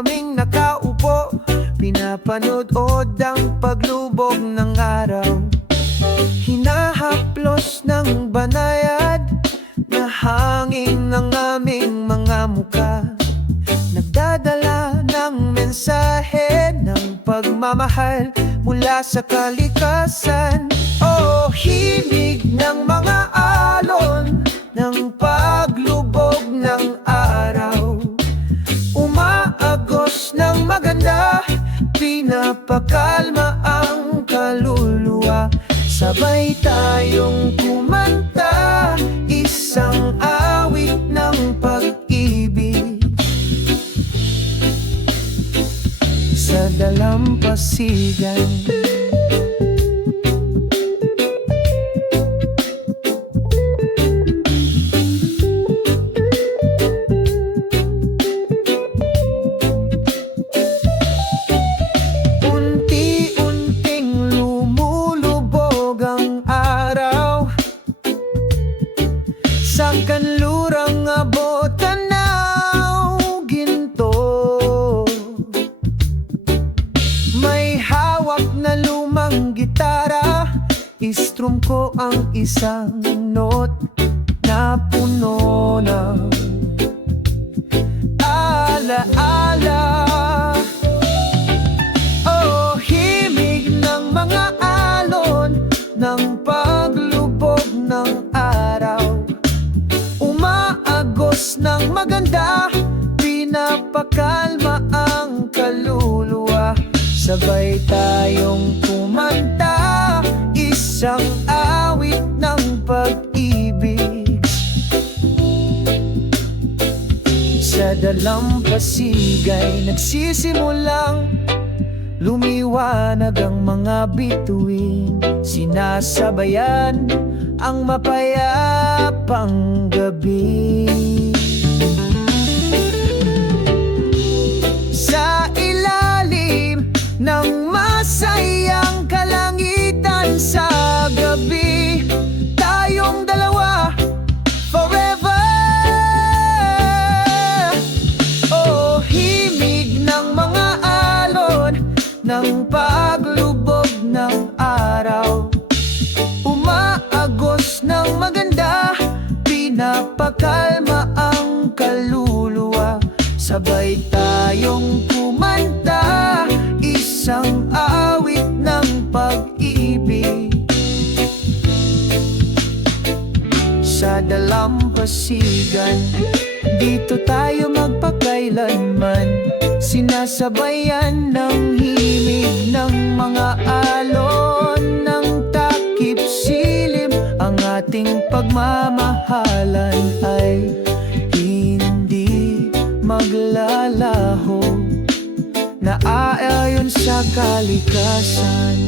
kaming nakaupo, pinapanood ang paglubog ng araw. Hinahaplos ng banayad na hangin ng aming mga muka, nagdadala ng mensahe ng pagmamahal mula sa kalikasan. Oh, himig ng mga alon ng paglubog ng araw, umaagos ng maganda, pinapakalma ang kaluluwa. Sabay tayong kumanta, isang awit ng pag-ibig sa dalampasigan. Sa kanlurang abot tanaw ginto, may hawak na lumang gitara, istrum ko ang isang note na puno ng alaala. Oh, himig ng mga alon ng paglubog ng araw, umaagos ng maganda, pinapakalma ang kaluluwa. Sabay tayong kumanta, isang awit ng pag-ibig sa dalampasigan. Nagsisimulang lumiwanag ang mga bituin, sinasabayan ang mapayapang gabi. Sa ilalim ng masayang kalangitan sa gabi, tayong dalawa forever. Oh, himig ng mga alon ng paglubog ng araw, umaagos ng maganda, pinapakalma ang kaluluwa. Sabay tayong kumanta, isang awit ng pag-ibig sa dalampasigan. Dito tayo magpakailanman, sinasabayan ng himig ng mga alon ng takip silim. Ang ating pagmamahalan ay hindi maglalaho, naaayon sa kalikasan.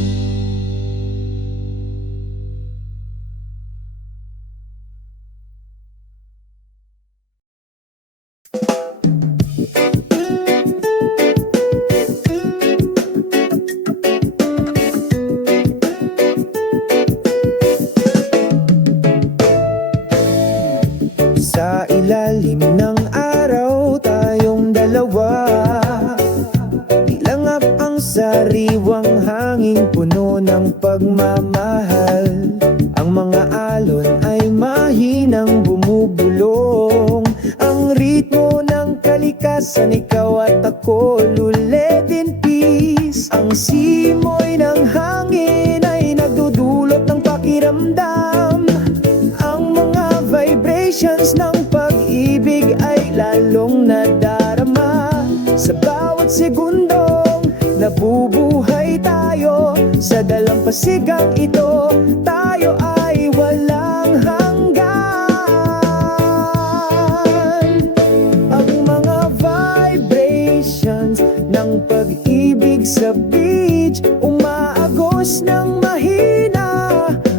Sa ilalim ng araw, tayong dalawa, ilangap ang sariwang hangin, puno ng pagmamahal. Ang mga alon ay mahinang bumubulong, ang ritmo ng kalikasan, ikaw at ako, luled in peace. Ang simoy ng hangin ay nagdudulot ng pakiramdam, ang mga vibrations ng pag-ibig ay lalong nadarama. Sa bawat segundong nabubuhay tayo, sa dalampasigang ito, tayo ay walang hanggan. Ang mga vibrations ng pag-ibig sa beach, umaagos ng mahina,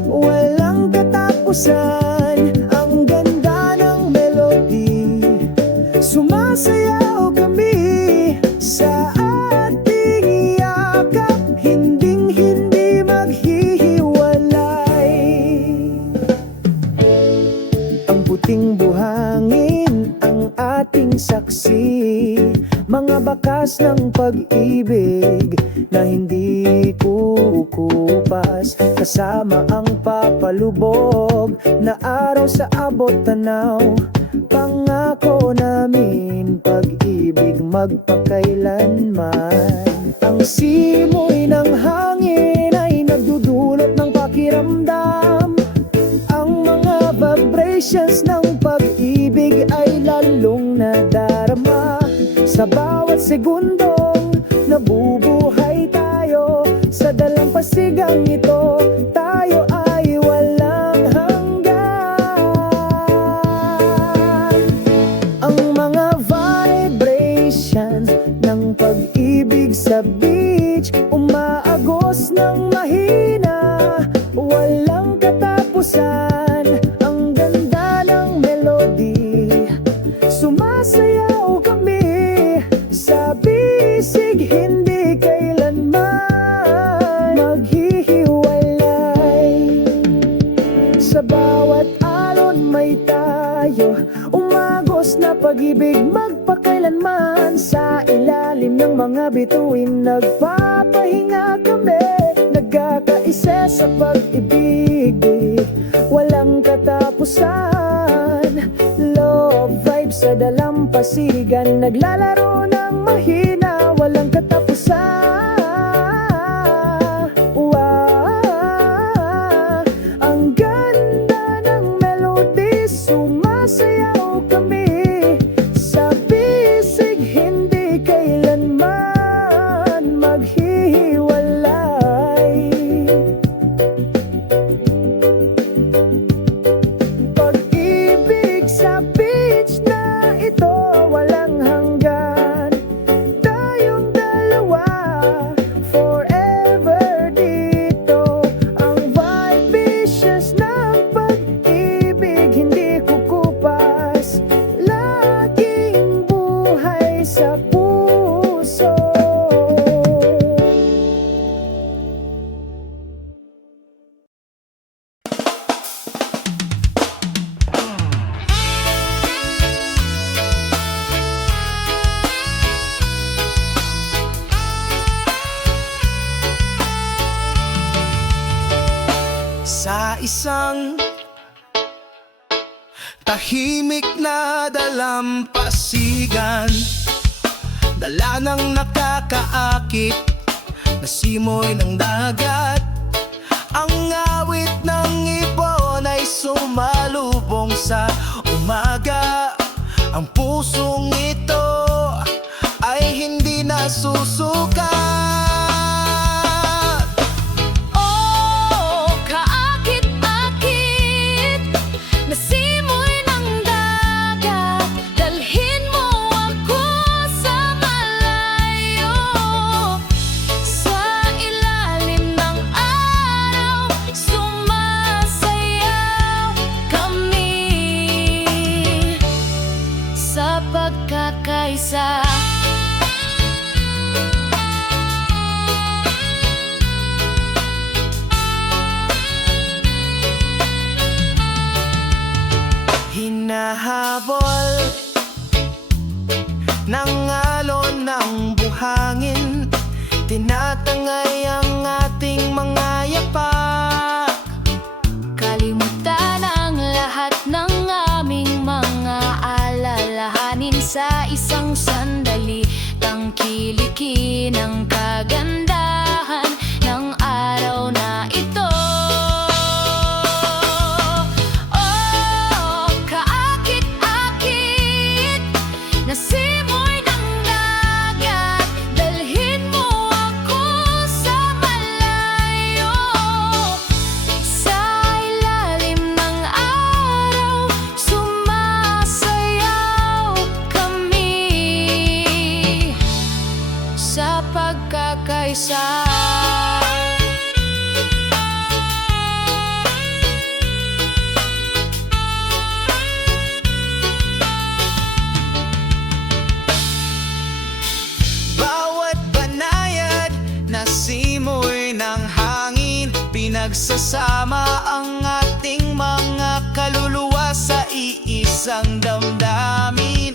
walang katapusan. Ang ganda ng melody, sumasayaw kami sa ating yakap, hinding-hindi maghihiwalay. Ang puting buhangin ang ating saksi, mga baka lakas ng pag-ibig na hindi kukupas, kasama ang papalubog na araw sa abot tanaw. Pangako namin pag-ibig magpakailanman. Ang simoy ng hangin ay nagdudulot ng pakiramdam. Ang mga vibrations ng pag-ibig ay lalong nadarama. Sa bawat segundong nabubuhay tayo, sa dalampasigang ito tayo ay walang hanggan. Ang mga vibrations ng pag-ibig sa beach, umaagos ng mahina, walang katapusan. Ang ganda ng melody, sumasayaw kami sa bisig, hindi kailanman maghihiwalay. Sa bawat alon may tayo, umagos na pag-ibig magpakailanman. Sa ilalim ng mga bituin nagpapahinga kami, nagkakaisa sa pag-ibig, walang katapusan. Love vibes sa dalampasigan, naglalaro ng mahina, walang katapusan. Wow, ang ganda ng melody, sumasayaw kami sa bisig, hindi kailanman maghihiwalay. Pag-ibig sa beach na ito, walang hanggan. Tayong dalawa, forever dito. Ang vibrations ng pag-ibig hindi kukupas, laging buhay sa puso. Sa isang tahimik na dalampasigan, dala ng nakakaakit na simoy ng dagat. Ang awit ng ibon ay sumalubong sa umaga. Ang pusong ito ay hindi nasusukat. Oh, kaakit-akit na simoy ng dagat, dalhin mo ako sa malayo. Sa ilalim ng araw, sumasayaw kami sa pagkakaisa. Hinahabol ng alon ng buhangin, tinatangay ang ating mga yapak. Kalimutan ang lahat ng aming mga alalahanin sa isang sandali. Tangkilikin ang kagandahan ng araw na ito. Oh, kaakit-akit na simoy ng dagat, dalhin mo ako sa malayo. Sa ilalim ng araw, sumasayaw kami sa pagkakaisa. Bawat banayad na simoy ng hangin, pinagsasama ang ating mga kaluluwa sa iisang damdamin.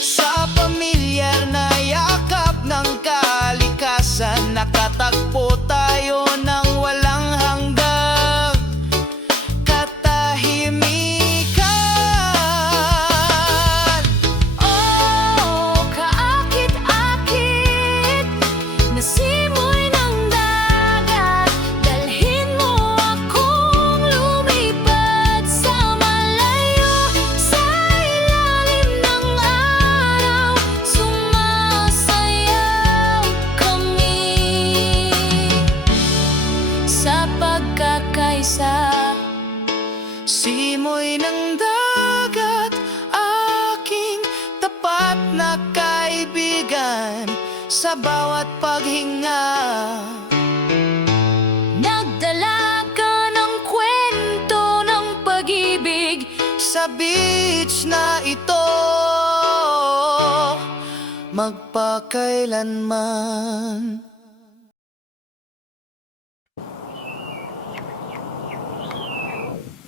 Sa pamilyar na yakap Matatagpo tayo ng walang hanggang katahimikan. Oh, kaakit-akit na simoy ng dagat, dalhin mo akong lumipad sa malayo. Sa ilalim ng araw, sumasayaw kami sa pagkakaisa. Simoy ng dagat, aking tapat na kaibigan sa bawat paghinga. Nagdala ka ng kwento ng pag-ibig Sa beach na ito, magpakailanman.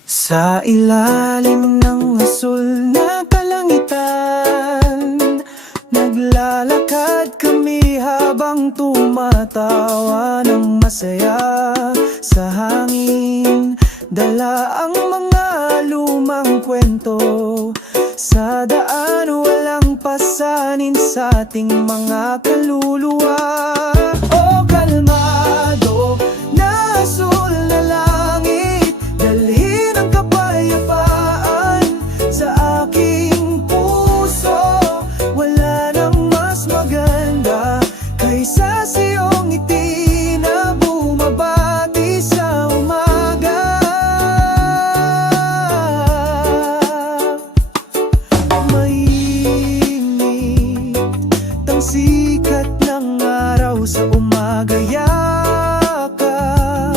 Sa ilalim ng asul na kalangitan, naglalakad kami habang tumatawa ng masaya. Sa hangin, dala ang mga lumang kwento. Sa daan, walang pasanin sa ating mga kaluluwa. O kalmado na asul na langit, dalhin ang kapayapaan sa aking puso. Wala nang mas maganda kaysa sa iyong ngiti na bumabati sa umaga. Mainit ang sikat ng araw sa umaga, yakap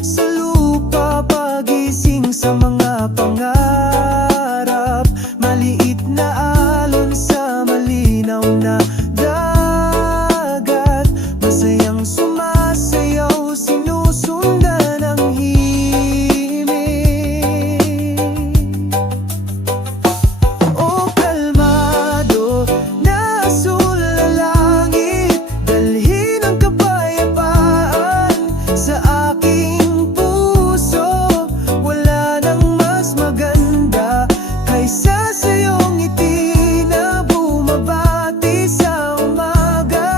sa lupa, pagising sa mga pangarap. Maliit na alon sa malinaw na dagat, masayang sumasayaw, sinusundan ang himig. O kalmado na asul na langit, dalhin ang kapayapaan sa aking puso. Wala nang mas maganda kaysa sa iyong ngiti na bumabati sa umaga.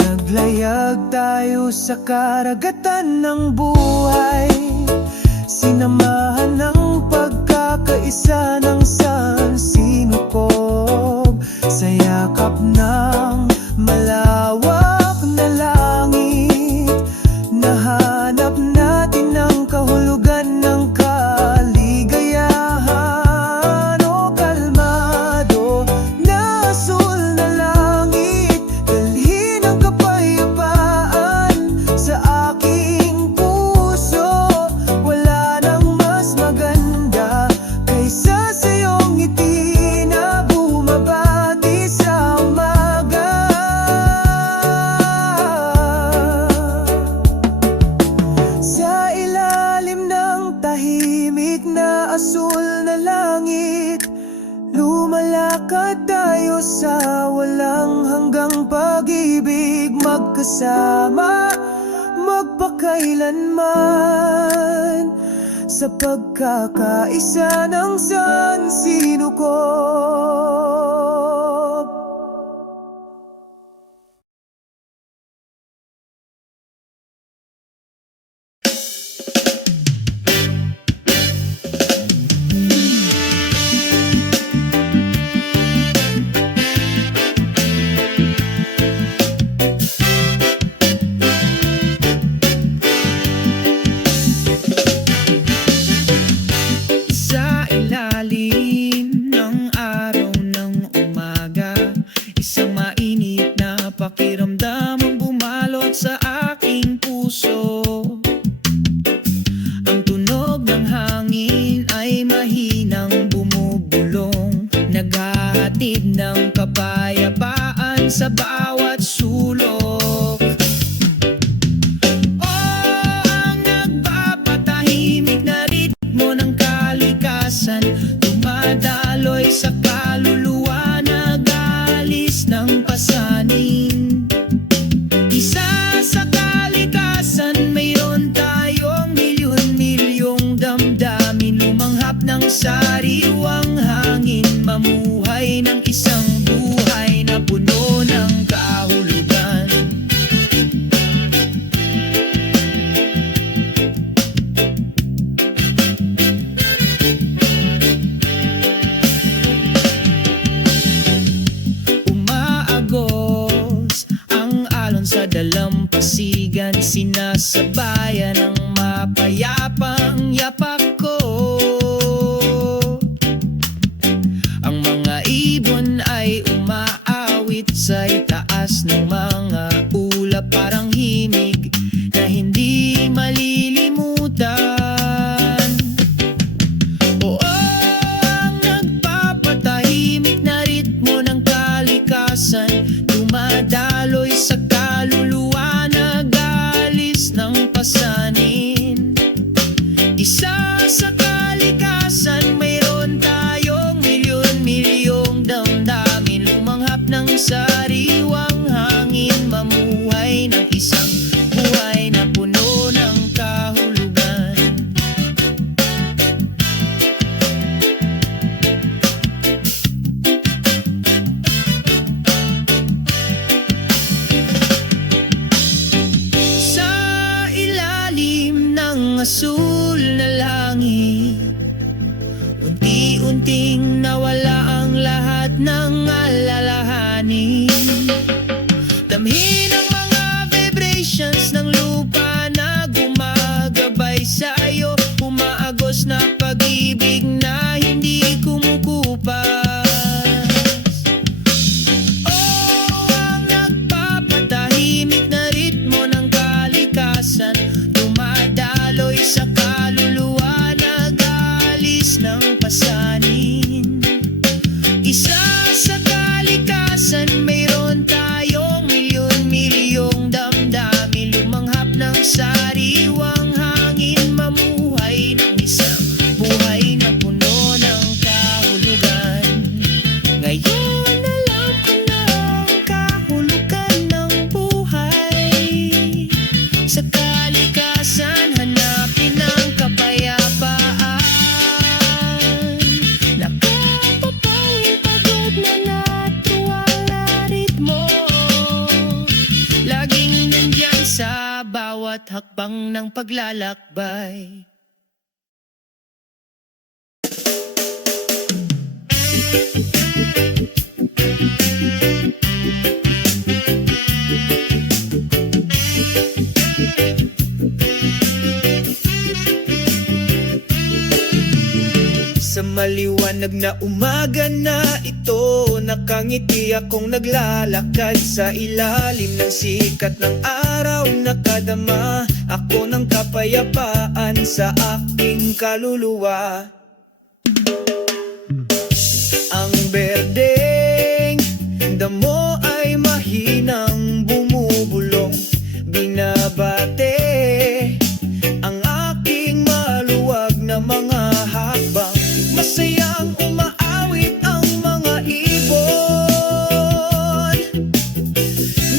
Naglayag tayo sa karagatan ng buhay, sinamahan ng pagkakaisa ng sansinukob. Sa yakap ng malawak na langit, nahanap natin ang kahulugan ng kaligayahan. O kalmado na asul na langit, dalhin ang kapayapaan sa aking puso. Wala nang mas maganda kaysa sa iyong ngiti na bumabati sa umaga. Sa ilalim ng tahimik na asul na langit, lumalakad tayo sa walang hanggang pag-ibig, magkasama, magpakailanman sa pagkakaisa ng sansinukob. Sa ilalim ng araw ng umaga, isang mainit na pakiramdam ang bumalot sa aking puso. Ang tunog ng hangin ay mahinang bumubulong, naghahatid ng kapayapaan sa bawat sulok. Ang nagpapatahimik na ritmo ng kalikasan, dumadaloy sa kaluluwa, nag-alis ng sa dalampasigan, sinasabayan ng mapayapang yapak ko. Ang mga ibon ay umaawit sa itaas ng mga ulap, parang himig na hindi malilimutan. Oo, ang nagpapatahimik na ritmo ng kalikasan, dumadaloy sa kaluluwa, nag-aalis ng pasanin. Isa sa kalikasan, mayroon tayong milyon-milyong damdamin, lumanghap ng sariwang hangin, mamuhay ng isang buhay na puno ng kahulugan. Sa ilalim ng asul na langit, unti-unting nawala ang lahat ng alalahanin. Damhin ang mga vibrations ng lupa na gumagabay sa'yo, umaagos na pag-ibig na hindi kumukupas. Oh, ang nagpapatahimik na ritmo ng kalikasan, dumadaloy sa kaluluwa, nag-aalis ng pasanin. Isa sa kalikasan, mayroon tayong milyon-milyong damdamin, lumanghap ng sariwang hangin, mamuhay ng isang buhay na puno ng kahulugan. Ngayon alam ko na ang kahulugan ng buhay. Sa kalikasan, hanapin ang kapayapaan. Nakapapawing pagod na natuwang na ritmo, laging nandyan sa bawat hakbang ng paglalakbay. Sa maliwanag na umaga na ito, nakangiti akong naglalakad sa ilalim ng sikat ng araw. Nakadama ako ng kapayapaan sa aking kaluluwa. Ang berdeng damo ay mahinang bumubulong, binabate ang aking maluwag na mga hakbang. Masayang umaawit ang mga ibon,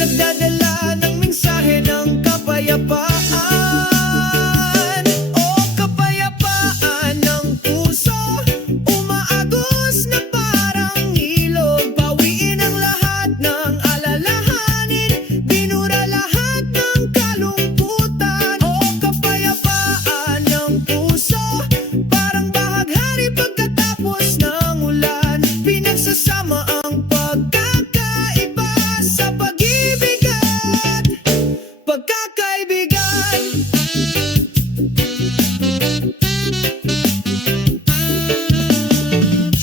nagdadala ng mensahe ng kapayapaan. O kapayapaan ng puso, umaagos na parang ilog, bawiin ang lahat ng alalahanin, binura lahat ng kalungkutan. O kapayapaan ng puso, parang bahaghari pagkatapos ng ulan, pinagsasama ang pagkakaiba sa pag-ibig at pagkakaibigan.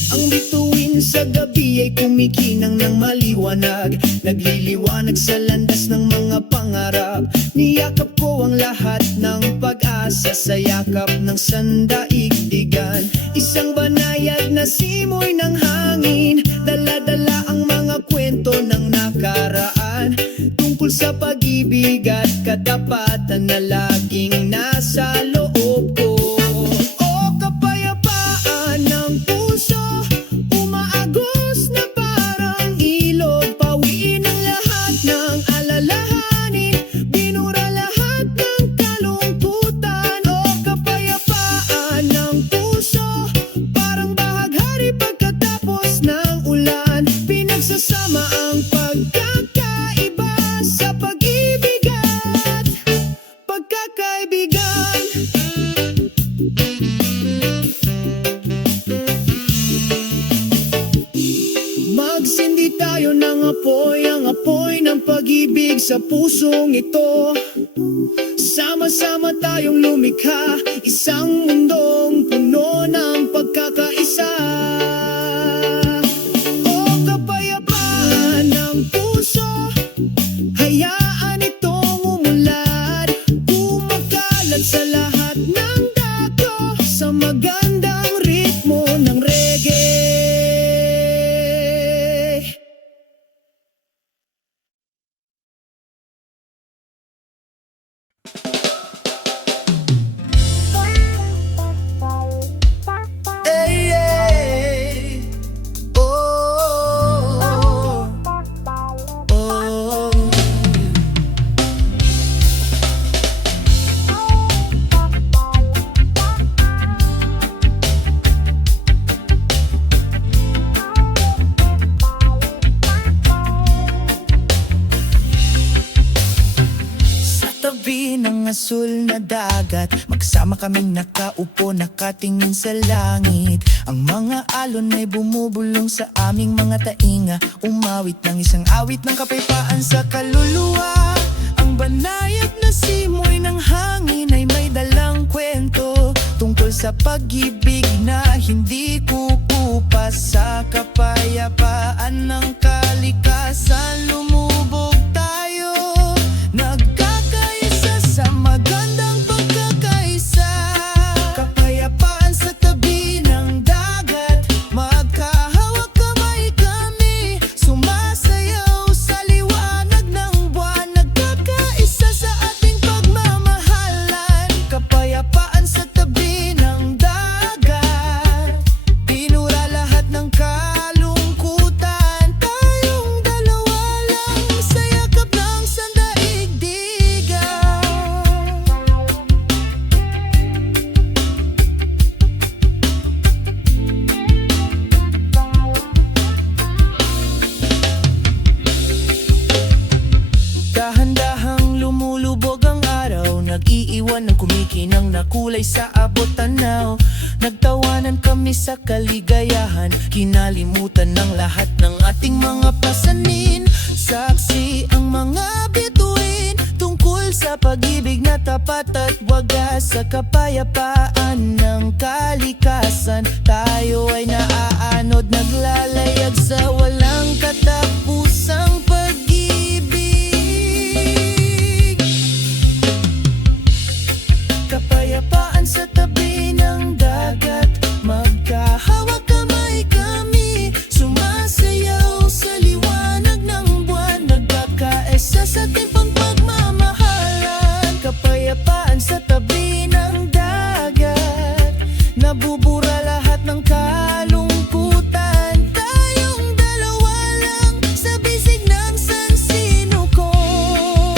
Ang bituin sa gabi ay kumikinang ng maliwanag, nagliliwanag sa landas ng mga pangarap. Niyakap ko ang lahat ng pag-asa sa yakap ng sandaigdigan. Isang banayad na simoy ng hangin, dala-dala ang mga kwento ng nakaraan, tungkol sa pag-ibig at katapatan na laging nasa loob ko. O kapayapaan ng puso, umaagos na parang ilog, pawiin ang lahat ng alalahanin, binura lahat ng kalungkutan. O kapayapaan ng puso, parang bahaghari pagkatapos ng ulan, pinagsasama ang pagkakaiba sa pag-ibig at pagkakaibigan. pag-ibig sa pusong ito. Sama-sama tayong lumikha, isang mundong puno ng pagkakaisa. O kapayapaan ng puso, hayaan itong umulad, kumakalat sa lahat ng dako, sa magandang ritmo ng reggae. Hey, hey. Oh, oh, oh. Sa tabi ng asul na dagat, magsama kaming nakaupo, nakatingin sa langit. Ang mga alon ay bumubulong sa aming mga tainga, umawit ng isang awit ng kapayapaan sa kaluluwa. Ang banayad na simoy ng hangin ay may dalang kwento tungkol sa pag-ibig na hindi kukupas, sa kapayapaan ng kalikasan. Lumubog tayo, nagkakaisa sa magandang pagkakaisa. Kapayapaan sa tabi ng dagat, magkahawak kamay kami, sumasayaw sa liwanag ng buwan, nagkakaisa sa ating pagmamahalan. Kapayapaan sa tabi ng dagat, pinura lahat ng kalungkutan, tayong dalawa lang sa yakap ng sandaigdigan. Dahan-dahang lumulubog ang araw, nag-iiwan ng kumikinang na kulay sa abot tanaw. Nagtawanan kami sa kaligayahan, kinalimutan ng lahat ng ating mga pasanin. Saksi ang mga bituin tungkol sa pag-ibig na tapat at wagas, sa kapayapaan ng kalikasan. Tayo ay naaanod, naglalayag sa walang katapusang pag-ibig. Kapayapaan sa tabi ng dagat, magkahawak kamay kami, sumasayaw sa liwanag ng buwan, nagkakaisa sa ating pagmamahalan. Kapayapaan sa tabi ng dagat, nabubura lahat ng kalungkutan, tayong dalawa lang sa bisig ng sansinuko.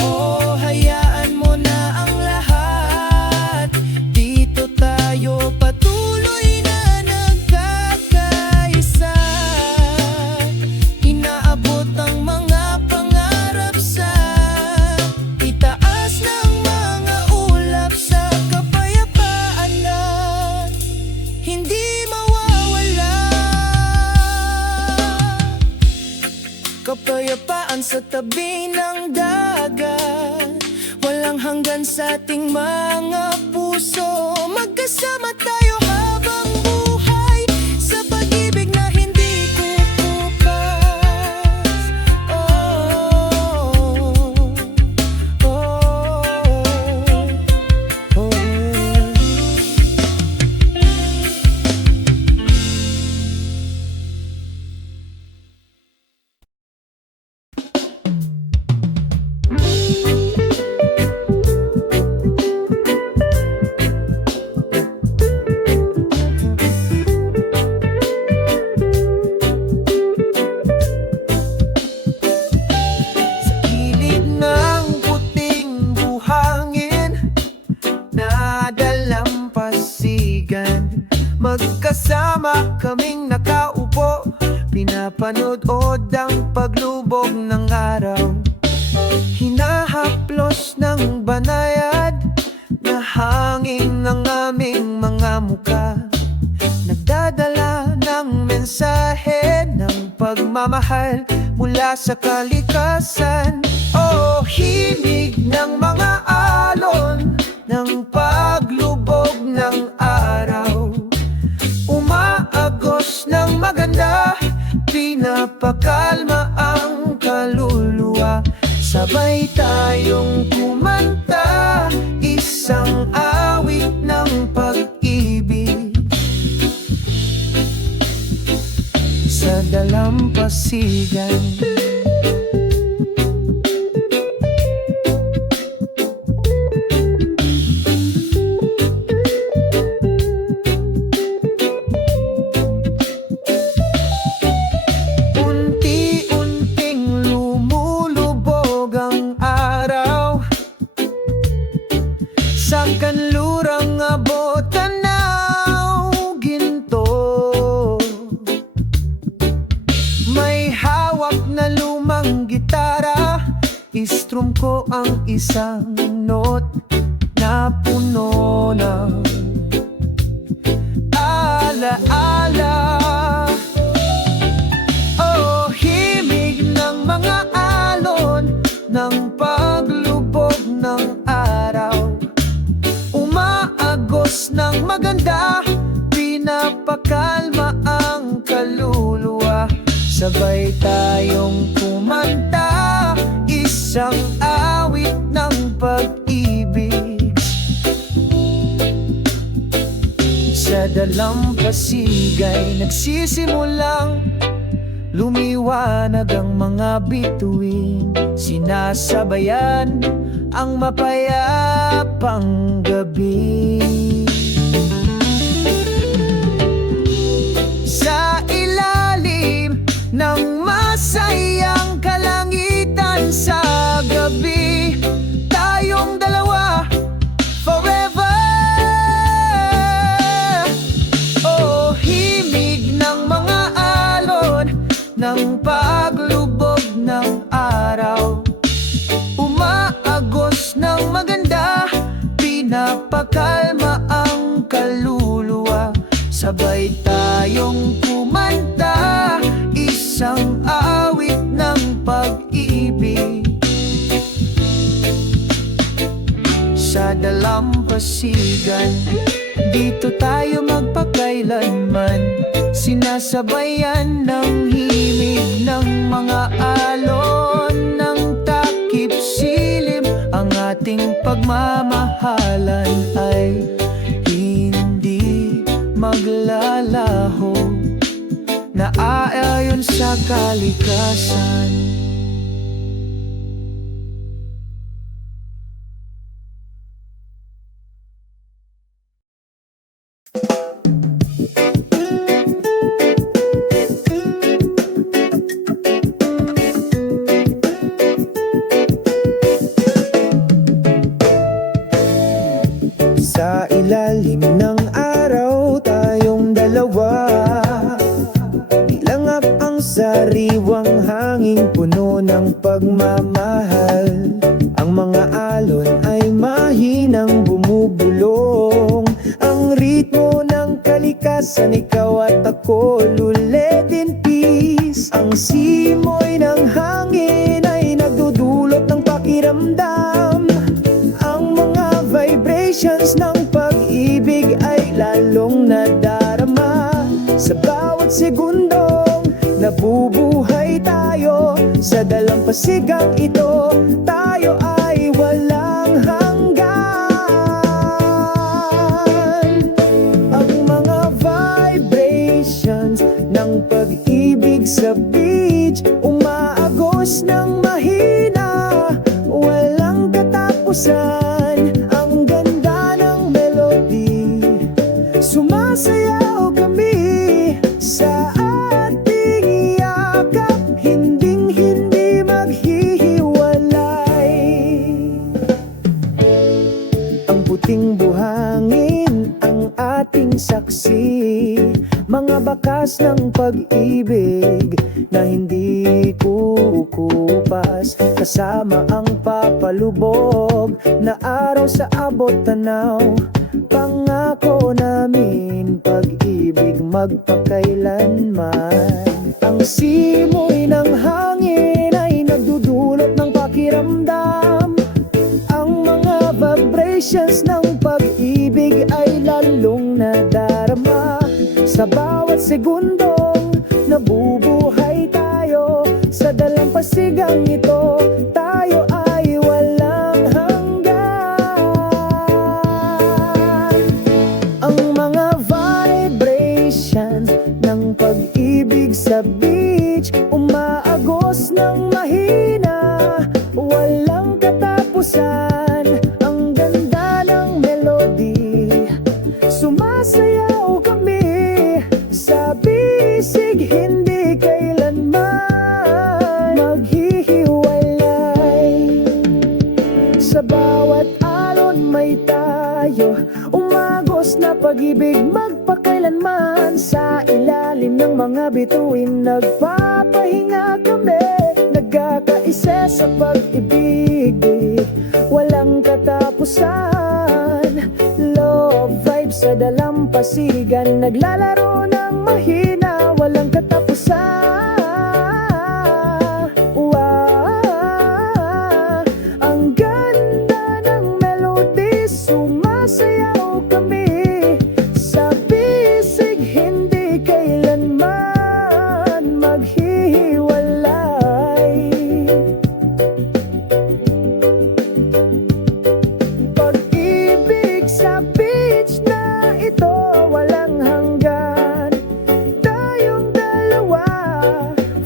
Oh, hayaan mo na ang lahat, dito tayo patuloy na nagkakaisa. Inaabot ang mga pangarap sa itaas ng mga ulap, sa kapayapaan na hindi mawawala. Kapayapaan sa tabi ng dagat, walang hanggan sa ating mga puso. Magkasama tayo habang buhay, sa pag-ibig na hindi kukupas. Oh, oh, oh, oh. Sa gilid ng puting buhangin na dalampasigan, magkasama kaming nakaupo, pinapanood ang paglubog ng araw. Hinahaplos ng banayad na hangin ng aming mga muka, nagdadala ng mensahe ng pagmamahal mula sa kalikasan. O himig ng mga alon ng paglubog ng araw, umaagos ng maganda, pinapakalma ang kaluluwa. Sabay tayong kumanta, isang awit ng pag-ibig sa dalampasigan. Unti-unting lumulubog ang araw sa kanlurang abot tanaw ginto. May hawak na lumang gitara, istrum ko ang isang note na puno ng alaala. O himig ng mga alon ng paglubog ng araw, umaagos ng maganda, pinapakalma ang kaluluwa. Sabay tayong kumanta, isang awit ng pag-ibig sa dalampasigan. Nagsisimulang lumiwanag ang mga bituin, sinasabayan ang mapayapang gabi. Sa ilalim ng masayang kalangitan sa gabi, tayong dalawa forever. O himig ng mga alon ng paglubog ng araw, umaagos ng maganda, pinapakalma ang kaluluwa. Sabay tayong kumanta, isang awit ng pag-ibig sa dalampasigan. Dito tayo magpakailanman, sinasabayan ng himig ng mga alon ng takip silim. Ang ating pagmamahalan ay hindi maglalaho, naaayon sa kalikasan. Sa ilalim ng araw, tayong dalawa, ilangap ang sariwang hangin, puno ng pagmamahal. Ang mga alon ay mahinang bumubulong, ang ritmo ng kalikasan, ikaw at ako, lulit in peace. Ang simoy ng hangin ay nagdudulot ng pakiramdam, ang mga vibrations ng pag-ibig ay lalong nadarama. Sa bawat segundong nabubuhay tayo, sa dalampasigang ito, tayo ay walang hanggan. Ang mga vibrations ng pag-ibig sa beach, umaagos ng mahina, walang katapusan. Ang ganda ng melody, sumasayaw kami sa ating yakap, hinding-hindi maghihiwalay. Ang puting buhangin ang ating saksi, mga bakas ng pag-ibig na hindi kukupas, kasama ang papalubog na araw sa abot tanaw. Pangako namin pag-ibig magpakailanman. Ang simoy ng hangin vibrations ng pag-ibig ay lalong nadarama. Sa bawat segundong nabubuhay tayo, sa dalampasigang ito tayo ay walang hanggan. Ang mga vibrations ng pag-ibig sa beach, umaagos ng mahina, walang katapusan. Ang ganda ng melody, sumasayaw kami sa bisig, hindi kailanman maghihiwalay. Sa bawat alon may tayo, umagos na pag-ibig magpakailanman. Sa ilalim ng mga bituin nagpapahinga kami, nagkakaisa sa pag-ibig, walang katapusan. Love vibes sa dalampasigan, naglalaro ng mahina, walang katapusan. Wow, ang ganda ng melody, sumasayaw kami sa bisig, hindi kailanman maghihiwalay. Pag-ibig sa beach na ito, walang hanggan. Tayong dalawa,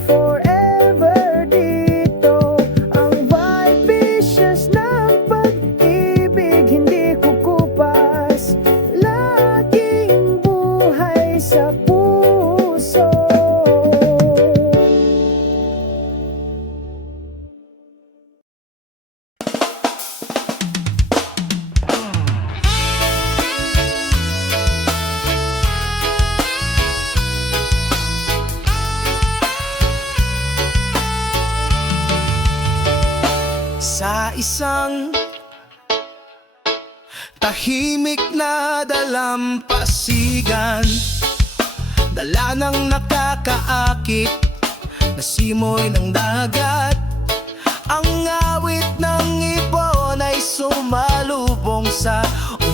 forever dito. Ang vibrations ng pag-ibig, hindi kukupas, laging buhay sa puso. Sa isang tahimik na dalampasigan, dala ng nakakaakit na simoy ng dagat. Ang awit ng ibon ay sumalubong sa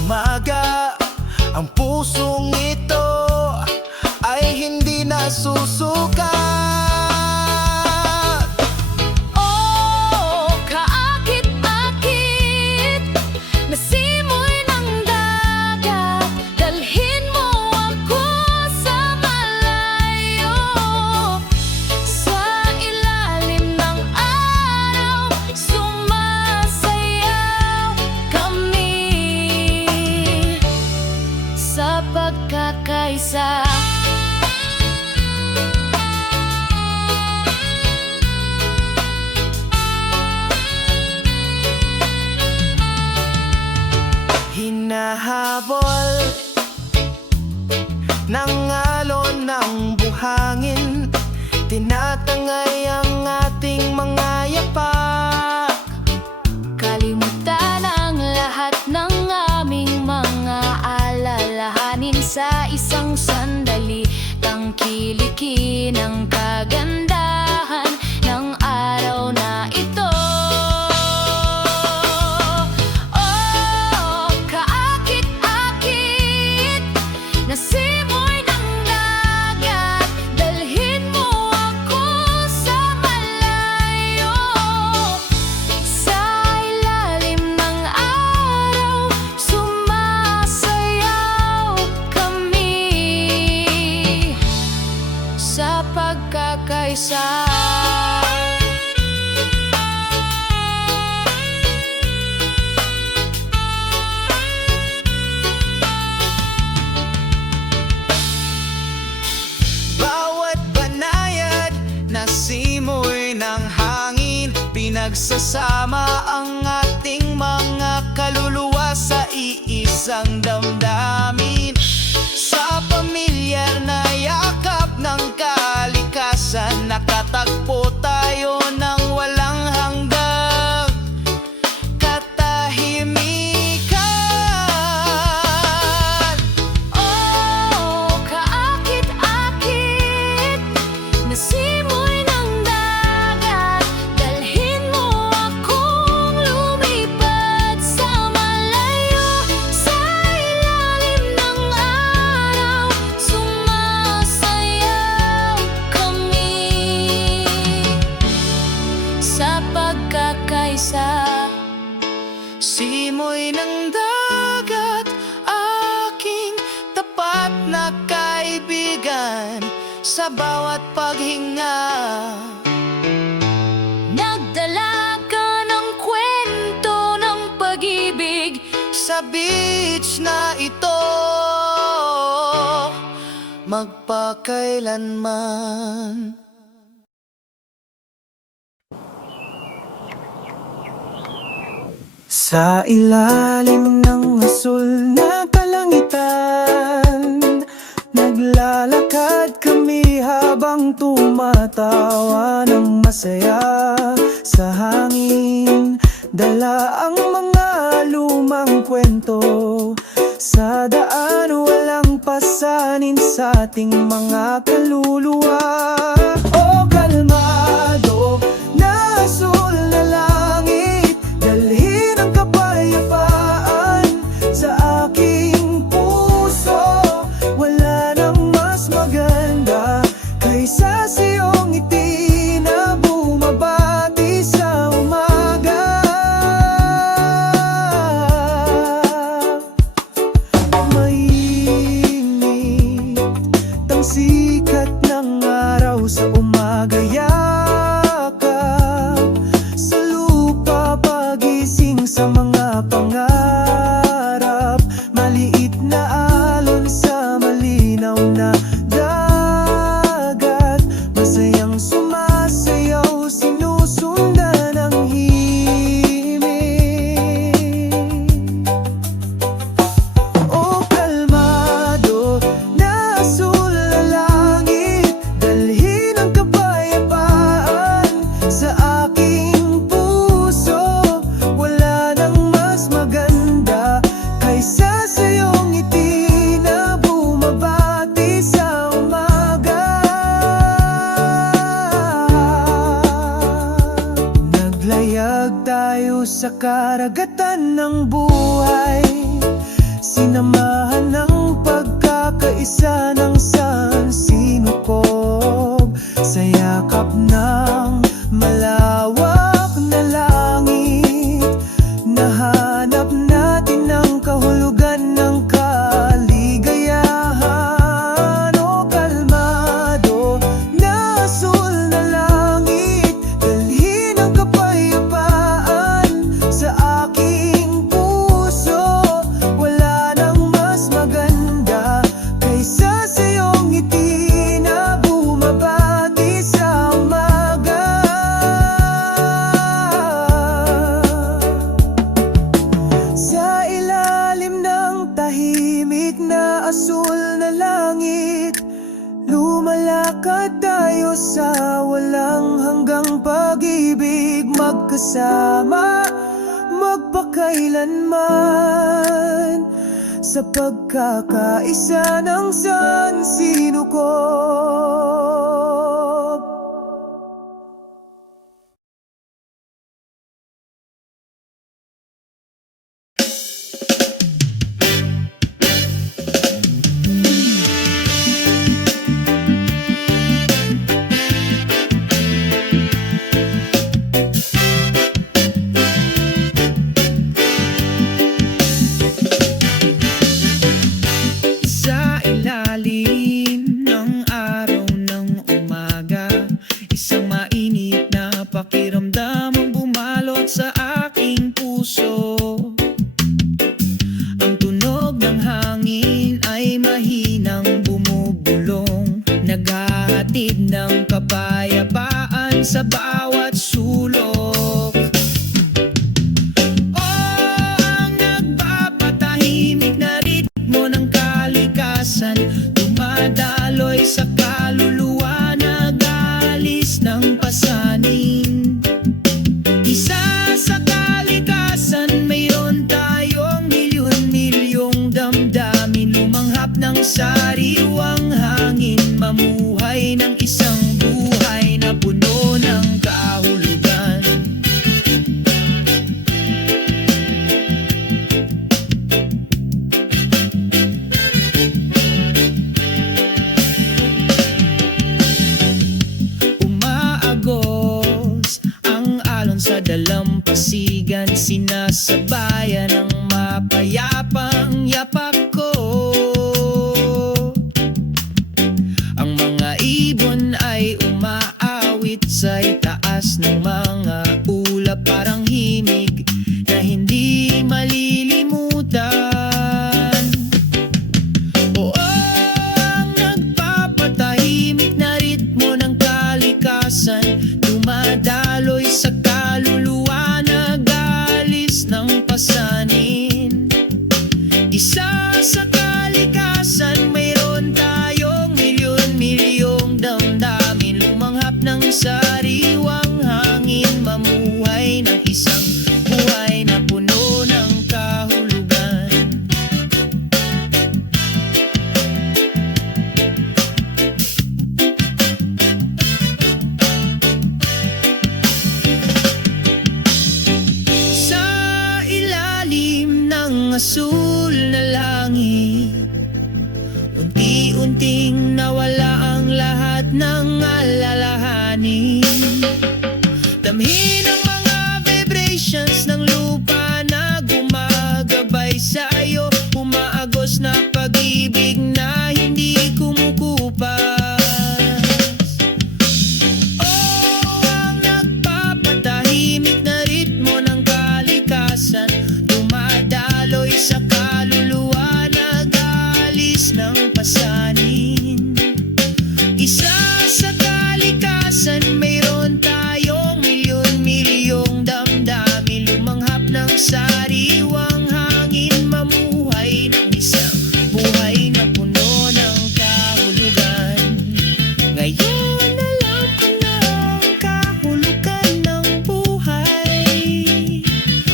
umaga. Ang pusong ito ay hindi nasusukat. Oh, kaakit-akit na simoy ng dagat, dalhin mo ako sa malayo. Sa ilalim ng araw, sumasayaw kami sa pagkakaisa. Hinahabol ng alon ng buhangin, tinatangay ang ating mga yapak. Kalimutan ang lahat ng aming mga alalahanin sa isang sandali. Tangkilikin ang kagandahan ng araw na ito. Oh, kaakit-akit na simoy ng dagat, dalhin mo ako sa malayo. Sa ilalim ng araw, sumasayaw kami sa pagkakaisa. Bawat banayad na simoy ng hangin, pinagsasama ang ating mga kaluluwa sa iisang damdamin. Sa pamilyar na yakap ng kalikasan, nakatagpo tayo ng walang hanggang katahimikan. Oh, kaakit-akit na simoy ng dagat, dalhin mo akong lumipad sa malayo. pag-asa. Simoy ng dagat, aking tapat na kaibigan sa bawat paghinga. Nagdala ka ng kwento ng pag-ibig Sa beach na ito, magpakailanman. Sa ilalim ng asul na kalangitan, naglalakad kami habang tumatawa ng masaya. Sa hangin, dala ang mga lumang kwento. Sa daan, walang pasanin sa ating mga kaluluwa. O kalmado na asul na langit, dalhin ang kapayapaan sa aking puso. Wala nang mas maganda kaysa sa iyong ngiti na bumabati sa umaga. Mainit ang sikat ng araw sa umaga, yakap sa lupa, pagising sa mga pangarap. Maliit na alon sa malinaw na dagat, masayang sumasayaw, sinusundan ng himig. O kalmado na asul na langit, dalhin ang kapayapaan sa aking puso. Wala nang mas maganda kaysa sa iyong ngiti na bumabati sa umaga. Naglayag tayo sa karagatan ng buhay, sinamahan ng pagkakaisa ng sansinukob. Sa yakap ng malawak na langit, nahanap natin ang kahulugan ng kaligayahan. O kalmado na asul na langit, dalhin ang kapayapaan sa aking puso. Wala nang mas maganda kaysa sa iyong ngiti na bumabati sa umaga. Sa ilalim ng tahimik na asul na langit, lumalakad tayo sa walang hanggang pag-ibig, magkasama, magpakailanman, sa pagkakaisa ng sansinukob. Sa ilalim ng araw ng umaga, isang mainit na pakiramdam ang bumalot sa aking puso. Ang tunog ng hangin ay mahinang bumubulong, naghahatid ng kapayapaan sa bawat sulok. Ang nagpapatahimik na ritmo ng kalikasan, dumadaloy sa kaluluwa, nag-aalis ng pasanin. Isa sa kalikasan, mayroon tayong milyon-milyong damdamin, lumanghap ng sariwang hangin, mamuhay ng isang buhay na puno ng kaibigan, sinasabayan ng mapayapang yapak ko. Ang mga ibon ay umaawit sa itaas ng mga ulap, parang himig na hindi malilimutan. Oo, ang nagpapatahimik na ritmo ng kalikasan, dumadaloy sa kaluluwa, nag-aalis ng pasanin. Isa sa kalikasan, mayroon tayong milyon-milyong damdamin, lumanghap ng sariwang hangin, mamuhay ng isang buhay na puno ng kahulugan. Sa ilalim ng asul na langit, unti-unting nawala ang lahat ng alalahanin. Damhin ang mga vibrations ng lupa na gumagabay sa'yo, umaagos na pag-ibig na hindi kumukupas. Oh, ang nagpapatahimik na ritmo ng kalikasan, dumadaloy sa kaluluwa, nag-aalis ng pasanin. Isa sa kalikasan, mayroon tayong milyon-milyong damdamin, lumanghap ng sariwang hangin, mamuhay ng isang buhay na puno ng kahulugan. Ngayon alam ko na ang kahulugan ng buhay.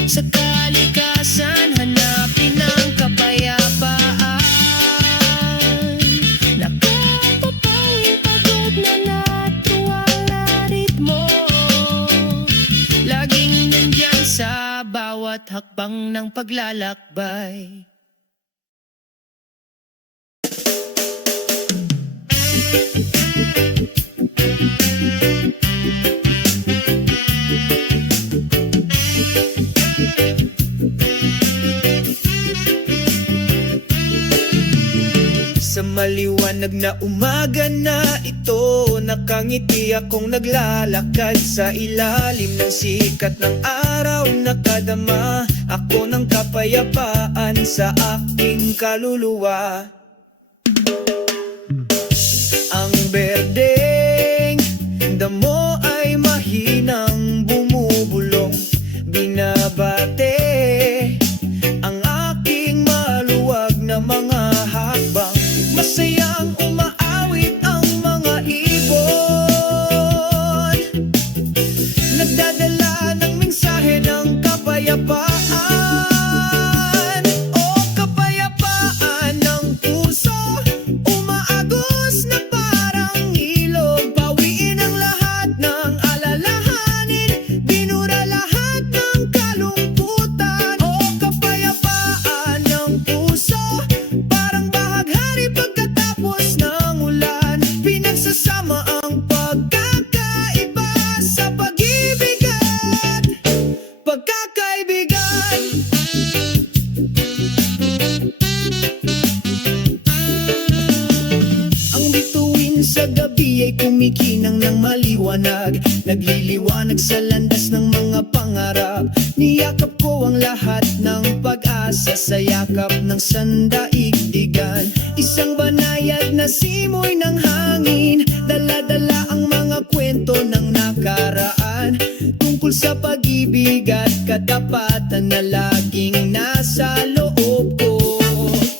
Sa kalikasan, hanapin ang kapayapaan. Nakapapawing pagod na natuwang na ritmo, laging nandyan sa bawat hakbang ng paglalakbay. Sa maliwanag na umaga na ito, nakangiti akong naglalakad sa ilalim ng sikat ng araw. Nakadama ako ng kapayapaan sa aking kaluluwa. Ang berdeng damo ay mahinang bumubulong, binabate ang aking maluwag na mga hakbang. Masayang umaawit ang mga ibon, nagdadala ng mensahe ng kapayapaan. O kapayapaan ng puso, umaagos na parang ilog, bawiin ang lahat ng alalahanin, binura lahat ng kalungkutan. O kapayapaan ng puso, parang bahaghari pagkatapos ng ulan, pinagsasama ang pagkakaiba sa pag-ibig at pagkakaibigan. Ang bituin sa gabi ay kumikinang ng maliwanag, nagliliwanag sa landas ng mga pangarap. Niyakap ko ang lahat ng pag-asa sa yakap ng sandaigdigan. Isang banayad na simoy ng hangin, dala-dala ang mga kwento ng nakaraan, tungkol sa pag-ibig at katapatan na laging nasa loob ko.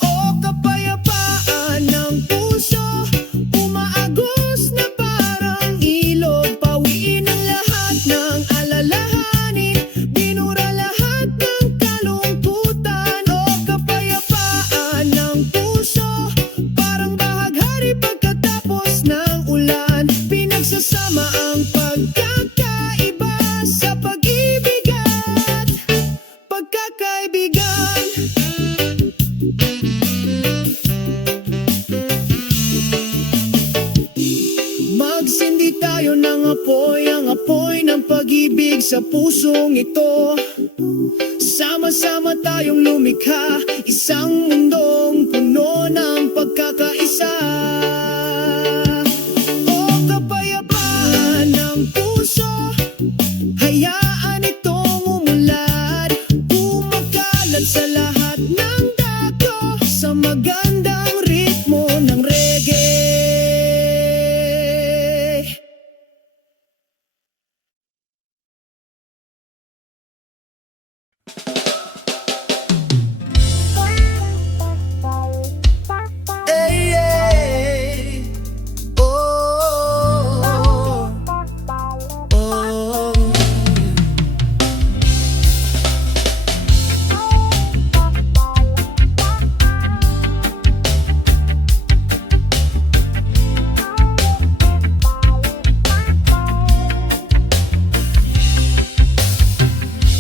O kapayapaan ng puso, umaagos na parang ilog, pawiin ang lahat ng alalahanin, binura lahat ng kalungkutan. O kapayapaan ng puso, parang bahaghari pagkatapos ng ulan, pinagsasama ang pagkakaiba sa pag-ibig at pagkakaibigan. Magsindi tayo ng apoy, ang apoy ng pag-ibig sa pusong ito. Sama-sama tayong lumikha, isang mundong puno ng pagkakaisa. O kapayapaan ng puso, hayaan itong umulad, kumakalat sa lahat ng dako, sa magandang ritmo ng reggae. Hey, hey. Oh, oh, oh.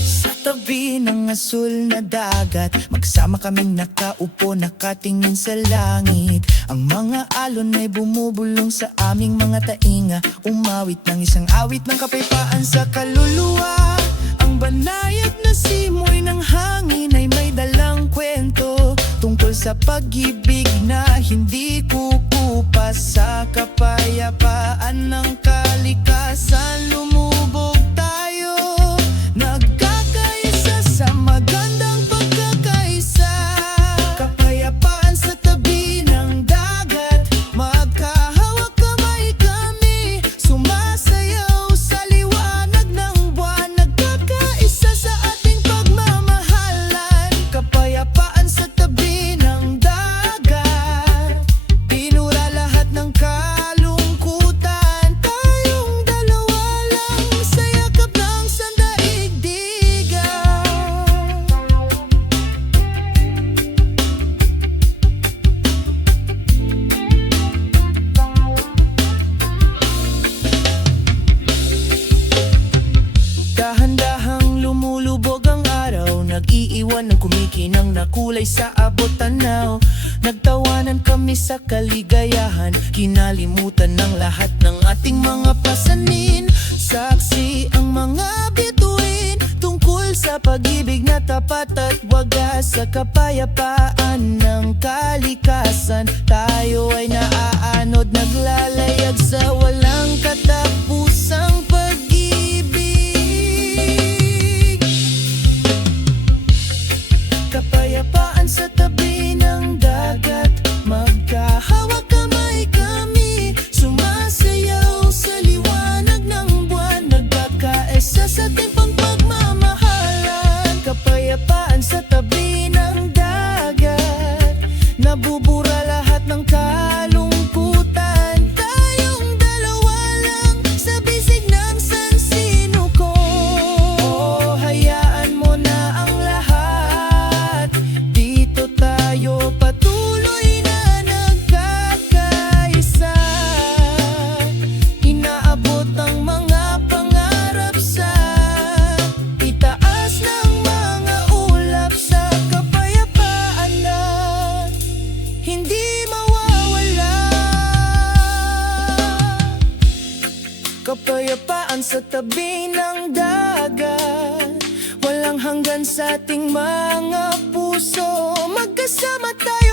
Sa tabi ng asul na dagat, magsama kaming nakaupo, nakatingin sa langit. Ang mga alon ay bumubulong sa aming mga tainga, umawit ng isang awit ng kapayapaan sa kaluluwa. Ang banayad na simoy ng hangin ay may dalang kwento tungkol sa pag-ibig na hindi kukupas. Sa kapayapaan ng kalikasan, lumubog tayo, nagkakaisa sa magandang pagkakaisa. Kapayapaan sa tabi ng dagat, magkahawak kamay kami, sumasayaw sa liwanag ng buwan, nagkakaisa sa ating pagmamahalan. Kapayapaan sa tabi ng dagat, pinura lahat ng kalungkutan, tayong dalawa lang sa yakap ng sandaigdigan. Dahan-dahang lumulubog ang araw, nag-iiwan ng kumikinang na kulay sa abot tanaw. Nagtawanan kami sa kaligayahan, kinalimutan ng lahat ng ating mga pasanin. Saksi ang mga bituin tungkol sa pag-ibig na tapat at wagas. Sa kapayapaan ng kalikasan, tayo ay naaanod, naglalayag sa walang katapusang pag-ibig. Kapayapaan sa tabi ng dagat, magkahawak kamay kami, sumasayaw sa liwanag ng buwan, nagkakaisa sa timpang pagmamahalan. Kapayapaan sa tabi ng dagat, nabubura lahat ng kalungkutan, tayong dalawa lang sa bisig ng sansinuko. Oh, hayaan mo na ang lahat, dito tayo patuloy na nagkakaisa. Inaabot ang mga pangarap sa itaas ng mga ulap, sa kapayapaan na hindi mawawala. Kapayapaan sa tabi ng dagat, walang hanggan sa ating mga puso, magkasama tayo